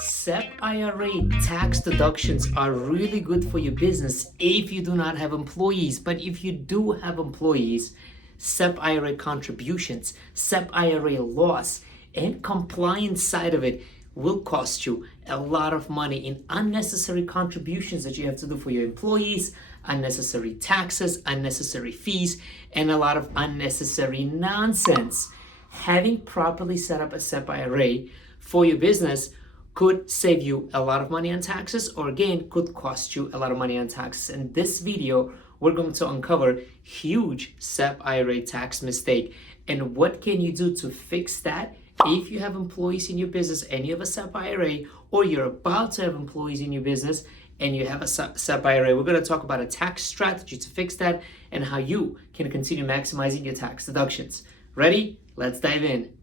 SEP IRA tax deductions are really good for your business if you do not have employees. But if you do have employees, SEP IRA contributions, SEP IRA loss, and compliance side of it will cost you a lot of money in unnecessary contributions that you have to do for your employees, unnecessary taxes, unnecessary fees, and a lot of unnecessary nonsense. Having properly set up a SEP IRA for your business could save you a lot of money on taxes, or again, could cost you a lot of money on taxes. In this video, we're going to uncover huge SEP IRA tax mistake and what can you do to fix that if you have employees in your business and you have a SEP IRA, or you're about to have employees in your business and you have a SEP IRA. We're going to talk about a tax strategy to fix that and how you can continue maximizing your tax deductions. Ready? Let's dive in.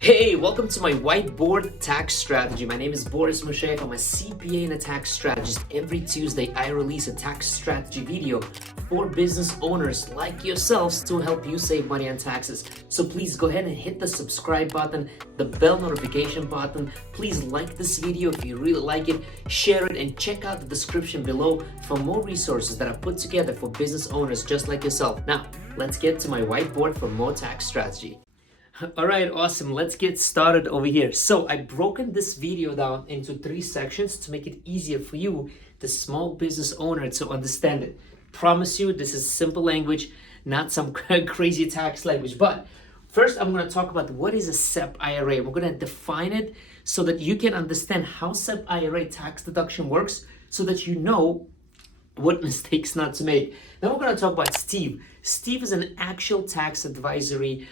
Hey, welcome to my whiteboard tax strategy. My name is Boris Musheyev. I'm a CPA and a tax strategist. Every Tuesday, I release a tax strategy video for business owners like yourselves to help you save money on taxes. So please go ahead and hit the subscribe button, the bell notification button. Please like this video if you really like it, share it, and check out the description below for more resources that I put together for business owners just like yourself. Now, let's get to my whiteboard for more tax strategy. All right, awesome. Let's get started over here. So I've broken this video down into 3 sections to make it easier for you, the small business owner, to understand it. Promise you, this is simple language, not some crazy tax language. But first, I'm going to talk about what is a SEP IRA. We're going to define it so that you can understand how SEP IRA tax deduction works, so that you know what mistakes not to make. Then we're going to talk about Steve. Steve is an actual tax advisory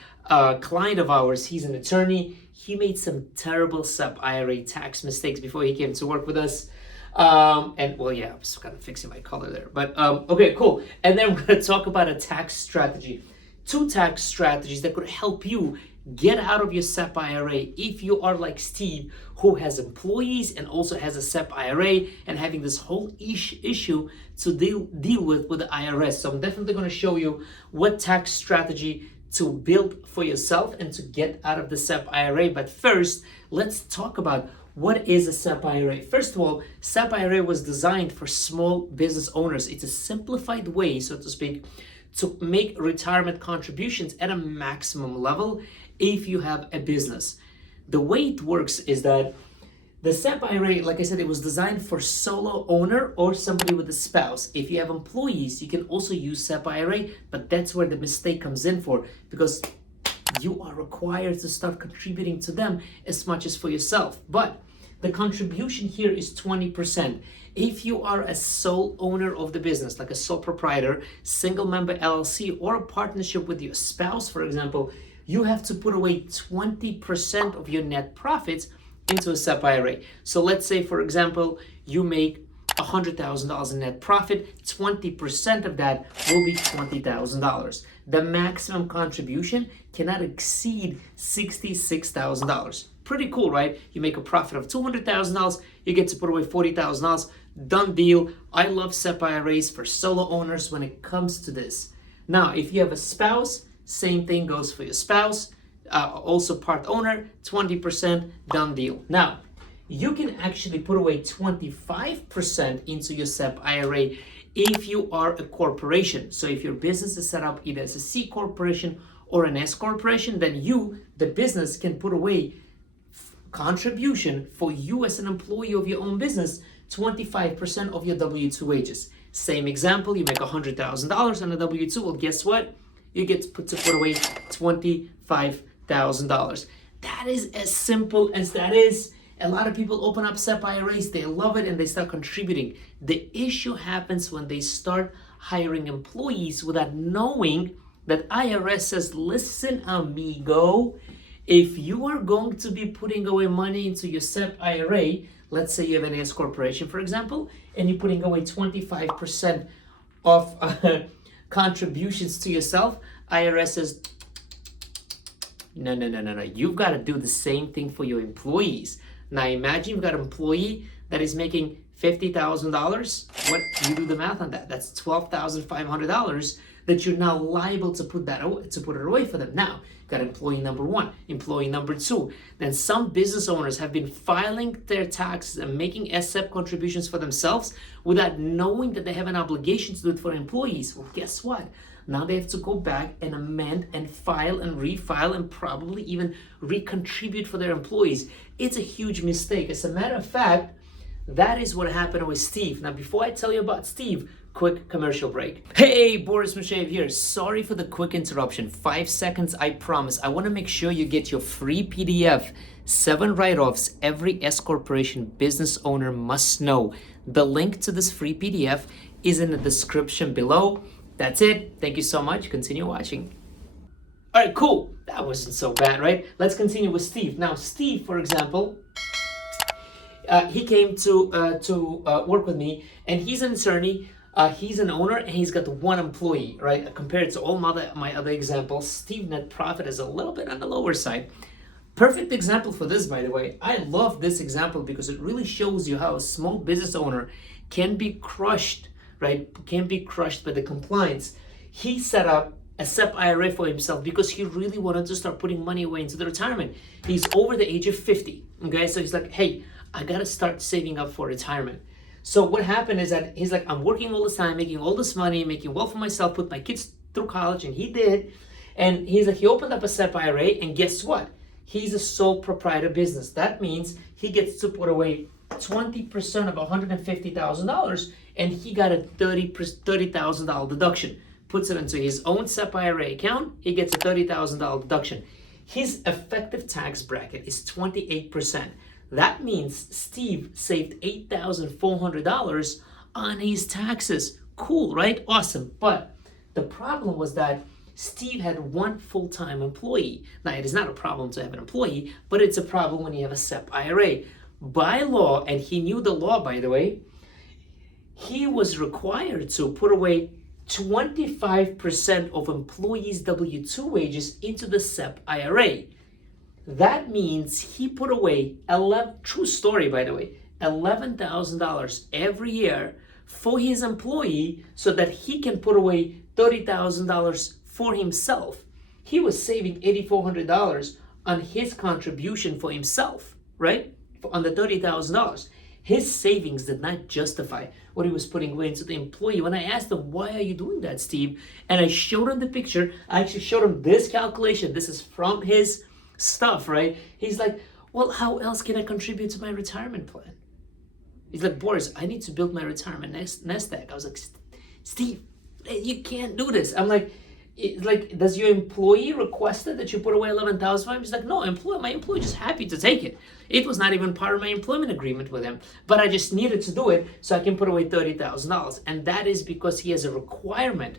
client of ours. He's an attorney. He made some terrible SEP IRA tax mistakes before he came to work with us. And well, yeah, I was kind of fixing my color there, but okay, cool. And then we're going to talk about a tax strategy. 2 tax strategies that could help you get out of your SEP IRA if you are like Steve, who has employees and also has a SEP IRA and having this whole issue to deal with the IRS. So I'm definitely going to show you what tax strategy to build for yourself and to get out of the SEP IRA. But first, let's talk about what is a SEP IRA. First of all, SEP IRA was designed for small business owners. It's a simplified way, so to speak, to make retirement contributions at a maximum level if you have a business. The way it works is that the SEP IRA, like I said, it was designed for solo owner or somebody with a spouse. If you have employees, you can also use SEP IRA, but that's where the mistake comes in for, because you are required to start contributing to them as much as for yourself. But the contribution here is 20%. If you are a sole owner of the business, like a sole proprietor, single member LLC, or a partnership with your spouse, for example, you have to put away 20% of your net profits into a SEP IRA. So let's say, for example, you make $100,000 in net profit, 20% of that will be $20,000. The maximum contribution cannot exceed $66,000. Pretty cool, right? You make a profit of $200,000, you get to put away $40,000. Done deal. I love SEP IRAs for solo owners when it comes to this. Now, if you have a spouse, same thing goes for your spouse. Also part owner, 20%, done deal. Now, you can actually put away 25% into your SEP IRA if you are a corporation. So if your business is set up either as a C corporation or an S corporation, then you, the business, can put away contribution for you as an employee of your own business, 25% of your W-2 wages. Same example, you make $100,000 on a W-2. Well, guess what? You get to put away $25,000. That is as simple as that is. A lot of people open up SEP IRAs, they love it, and they start contributing. The issue happens when they start hiring employees without knowing that IRS says, listen, amigo, if you are going to be putting away money into your SEP IRA, let's say you have an S corporation, for example, and you're putting away 25% of contributions to yourself, IRS says, no. You've got to do the same thing for your employees. Now imagine you've got an employee that is making $50,000. What, you do the math on that. That's $12,500 that you're now liable to put it away for them. Now, got employee number one, employee number two. Then some business owners have been filing their taxes and making SEP contributions for themselves without knowing that they have an obligation to do it for employees. Well, guess what? Now they have to go back and amend and file and refile and probably even recontribute for their employees. It's a huge mistake. As a matter of fact, that is what happened with Steve. Now, before I tell you about Steve, quick commercial break. Hey, Boris Musheyev here. Sorry for the quick interruption. 5 seconds, I promise. I want to make sure you get your free PDF, 7 write-offs every S corporation business owner must know. The link to this free PDF is in the description below. That's it. Thank you so much. Continue watching. All right, cool. That wasn't so bad, right? Let's continue with Steve. Now, Steve, for example, he came to work with me, and he's an attorney. He's an owner, and he's got 1 employee, right? Compared to all my other examples, Steve net profit is a little bit on the lower side. Perfect example for this, by the way. I love this example because it really shows you how a small business owner can be crushed, right? Can be crushed by the compliance. He set up a SEP IRA for himself because he really wanted to start putting money away into the retirement. He's over the age of 50, okay? So he's like, hey, I gotta start saving up for retirement. So what happened is that he's like, I'm working all this time, making all this money, making well for myself, put my kids through college, and he did. And he's like, he opened up a SEP IRA, and guess what? He's a sole proprietor business. That means he gets to put away 20% of $150,000, and he got a $30,000 deduction. Puts it into his own SEP IRA account, he gets a $30,000 deduction. His effective tax bracket is 28%. That means Steve saved $8,400 on his taxes. Cool, right? Awesome. But the problem was that Steve had 1 full-time employee. Now, it is not a problem to have an employee, but it's a problem when you have a SEP IRA. By law, and he knew the law, by the way, he was required to put away 25% of employees' W-2 wages into the SEP IRA. That means he put away, true story by the way, $11,000 every year for his employee so that he can put away $30,000 for himself. He was saving $8,400 on his contribution for himself, right? On the $30,000. His savings did not justify what he was putting away into the employee. When I asked him, why are you doing that, Steve? And I showed him the picture. I actually showed him this calculation. This is from his stuff, right? He's like, well, how else can I contribute to my retirement plan? He's like, Boris, I need to build my retirement nest egg. I was like, Steve, you can't do this. I'm like, does your employee request that you put away $11,000 for him? He's like, no, my employee just happy to take it. It was not even part of my employment agreement with him, but I just needed to do it so I can put away $30,000. And that is because he has a requirement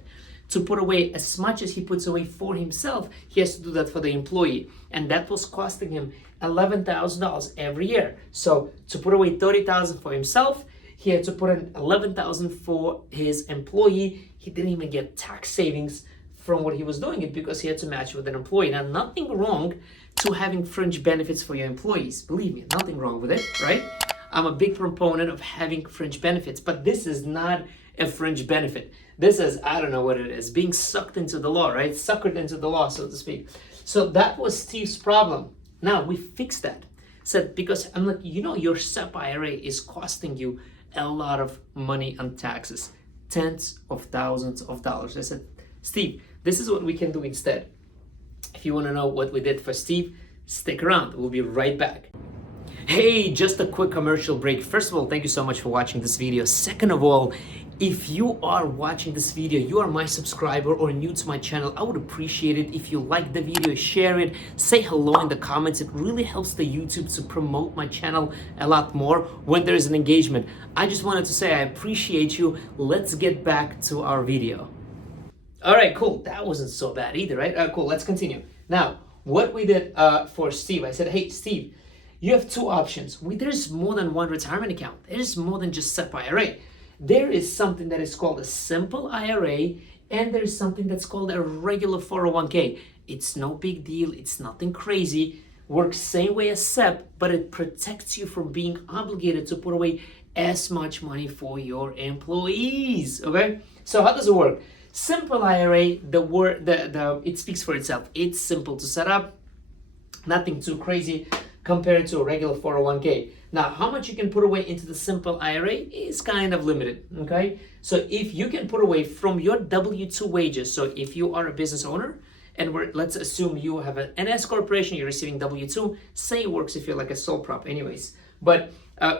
to put away as much as he puts away for himself. He has to do that for the employee, and that was costing him $11,000 every year. So to put away $30,000 for himself, he had to put in $11,000 for his employee. He didn't even get tax savings from what he was doing it because he had to match with an employee. Now, nothing wrong to having fringe benefits for your employees. Believe me, nothing wrong with it, right? I'm a big proponent of having fringe benefits, but this is not a fringe benefit. This is, I don't know what it is, being sucked into the law, right? Suckered into the law, so to speak. So that was Steve's problem. Now we fixed that. Said, because I'm like, your SEP IRA is costing you a lot of money on taxes, tens of thousands of dollars. I said, Steve, this is what we can do instead. If you want to know what we did for Steve, stick around. We'll be right back. Hey, just a quick commercial break. First of all, thank you so much for watching this video. Second of all, if you are watching this video, you are my subscriber or new to my channel, I would appreciate it if you like the video, share it, say hello in the comments. It really helps the YouTube to promote my channel a lot more when there is an engagement. I just wanted to say I appreciate you. Let's get back to our video. All right, cool. That wasn't so bad either, right? All right, cool. Let's continue. Now, what we did for Steve, I said, hey, Steve, you have 2 options. There's more than one retirement account. There's more than just SEP IRA. There is something that is called a simple IRA, and there's something that's called a regular 401k. It's no big deal. It's nothing crazy. Works same way as SEP, but it protects you from being obligated to put away as much money for your employees, okay? So how does it work? Simple IRA, it speaks for itself. It's simple to set up, nothing too crazy compared to a regular 401k. Now, how much you can put away into the simple IRA is kind of limited, okay? So if you can put away from your W-2 wages, so if you are a business owner, and let's assume you have an S corporation, you're receiving W-2, say it works if you're like a sole prop anyways. But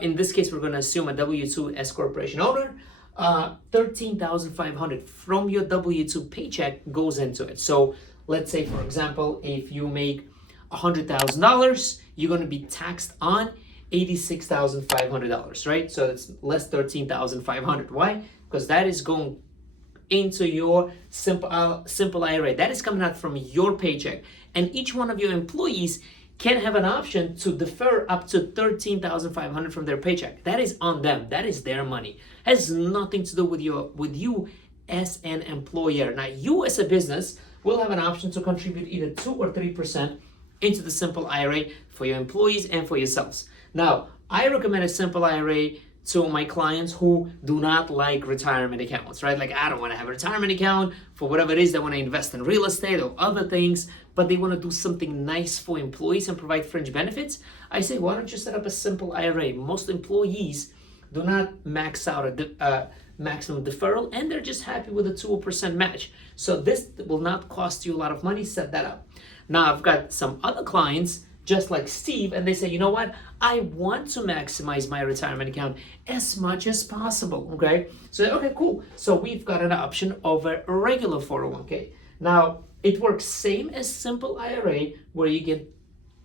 in this case, we're gonna assume a W-2 S corporation owner, $13,500 from your W-2 paycheck goes into it. So let's say, for example, if you make $100,000, you're going to be taxed on $86,500, right? So it's less $13,500. Why? Because that is going into your simple IRA. That is coming out from your paycheck, and each one of your employees can have an option to defer up to $13,500 from their paycheck. That is on them. That is their money. It has nothing to do with you as an employer. Now, you as a business will have an option to contribute either 2 or 3% into the simple IRA for your employees and for yourselves. Now, I recommend a simple IRA to my clients who do not like retirement accounts, right? Like, I don't want to have a retirement account for whatever it is. They want to invest in real estate or other things, but they want to do something nice for employees and provide fringe benefits. I say, why don't you set up a simple IRA? Most employees do not max out a maximum deferral, and they're just happy with a 2% match. So this will not cost you a lot of money. Set that up. Now, I've got some other clients just like Steve, and they say, you know what? I want to maximize my retirement account as much as possible, okay? So, okay, cool. So we've got an option of a regular 401k. Now, it works same as simple IRA, where you get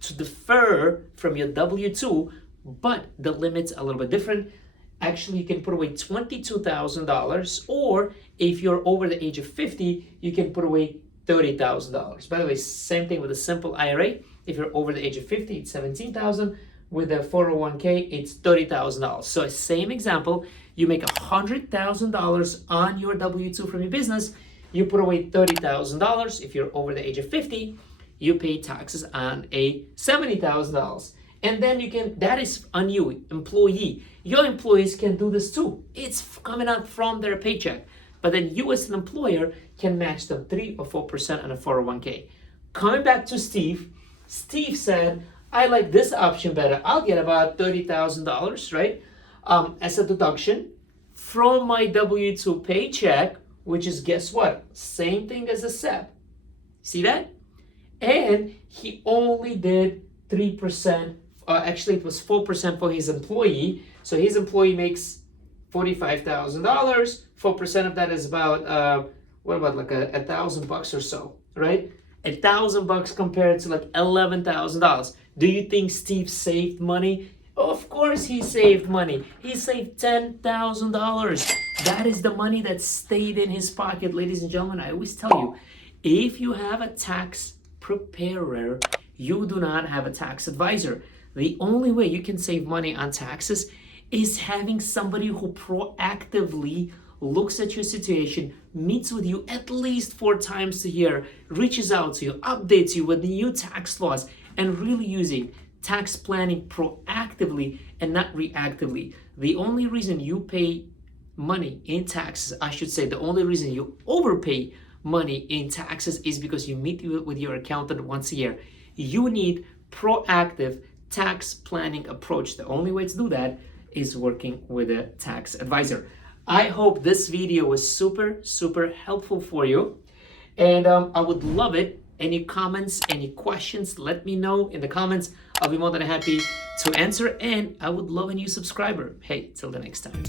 to defer from your W-2, but the limit's a little bit different. Actually, you can put away $22,000, or if you're over the age of 50, you can put away $30,000. By the way, same thing with a simple IRA. If you're over the age of 50, it's $17,000. With a 401k, it's $30,000. So same example, you make $100,000 on your W-2 from your business, you put away $30,000. If you're over the age of 50, you pay taxes on a $70,000. And then you can, that is on you, employee. Your employees can do this too. It's coming out from their paycheck. But then you as an employer can match them 3 or 4% on a 401k. Coming back to Steve, Steve said, I like this option better. I'll get about $30,000, right? As a deduction from my W-2 paycheck, which is, guess what? Same thing as a SEP. See that? And he only did 3%. Actually, it was 4% for his employee. So his employee makes $45,000. 4% of that is about, what about like $1,000 or so, right? $1,000 compared to like $11,000. Do you think Steve saved money? Of course he saved money. He saved $10,000. That is the money that stayed in his pocket. Ladies and gentlemen, I always tell you, if you have a tax preparer, you do not have a tax advisor. The only way you can save money on taxes is having somebody who proactively looks at your situation, meets with you at least 4 times a year, reaches out to you, updates you with the new tax laws, and really using tax planning proactively and not reactively. The only reason you pay money in taxes, I should say, the only reason you overpay money in taxes is because you meet with your accountant once a year. You need proactive tax planning approach. The only way to do that is working with a tax advisor. I hope this video was super helpful for you, and I would love it. Any comments, any questions, let me know in the comments. I'll be more than happy to answer, and I would love a new subscriber. Hey, till the next time.